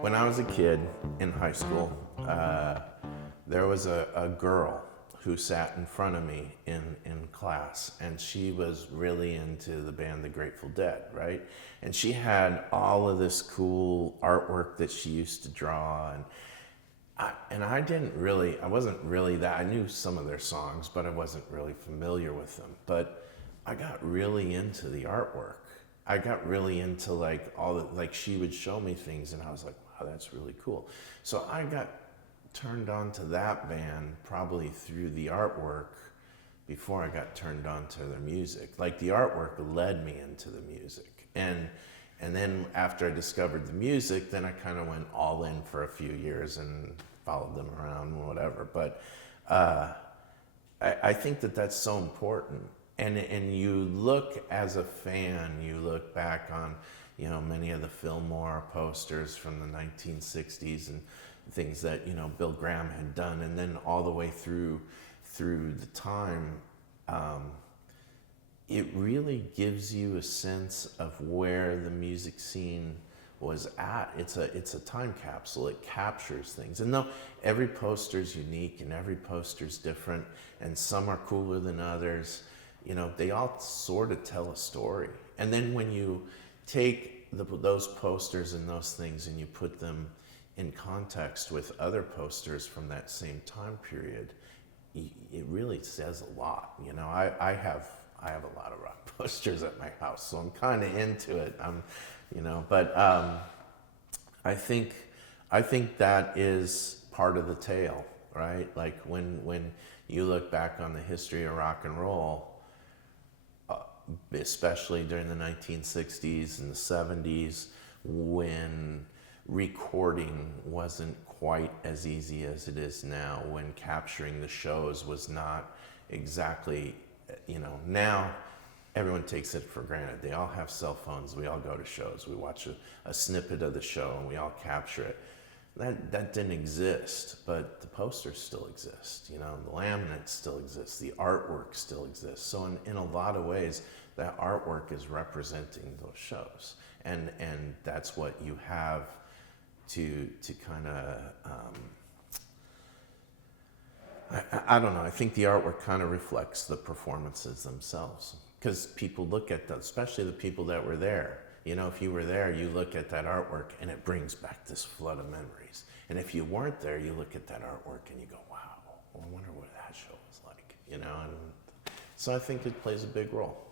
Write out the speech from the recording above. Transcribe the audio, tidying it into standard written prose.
When I was a kid in high school, there was a girl who sat in front of me in class, and she was really into the band The Grateful Dead, right? And she had all of this cool artwork that she used to draw, and I wasn't really that, I knew some of their songs, but I wasn't really familiar with them. But I got really into the artwork. I got really into like like she would show me things and I was like, wow, that's really cool. So I got turned on to that band probably through the artwork before I got turned on to their music. Like the artwork led me into the music. And then after I discovered the music, then I kind of went all in for a few years and followed them around and whatever. But I think that that's so important. And you look as a fan, you look back on, many of the Fillmore posters from the 1960s and things that, Bill Graham had done. And then all the way through the time, it really gives you a sense of where the music scene was at. It's a time capsule. It captures things. And though every poster's unique and every poster's different, and some are cooler than others, they all sort of tell a story. And then when you take those posters and those things and you put them in context with other posters from that same time period, it really says a lot. I have a lot of rock posters at my house, so I'm kind of into it. But I think that is part of the tale, right? Like when you look back on the history of rock and roll, especially during the 1960s and the 70s, when recording wasn't quite as easy as it is now, when capturing the shows was not exactly, now everyone takes it for granted. They all have cell phones. We all go to shows. We watch a snippet of the show and we all capture it. That didn't exist, but the posters still exist. The laminates still exist. The artwork still exists. So in a lot of ways, that artwork is representing those shows, and that's what you have to kind of. I don't know. I think the artwork kind of reflects the performances themselves, because people look at those, especially the people that were there. If you were there, you look at that artwork and it brings back this flood of memories. And if you weren't there, you look at that artwork and you go, wow, I wonder what that show was like, And so I think it plays a big role.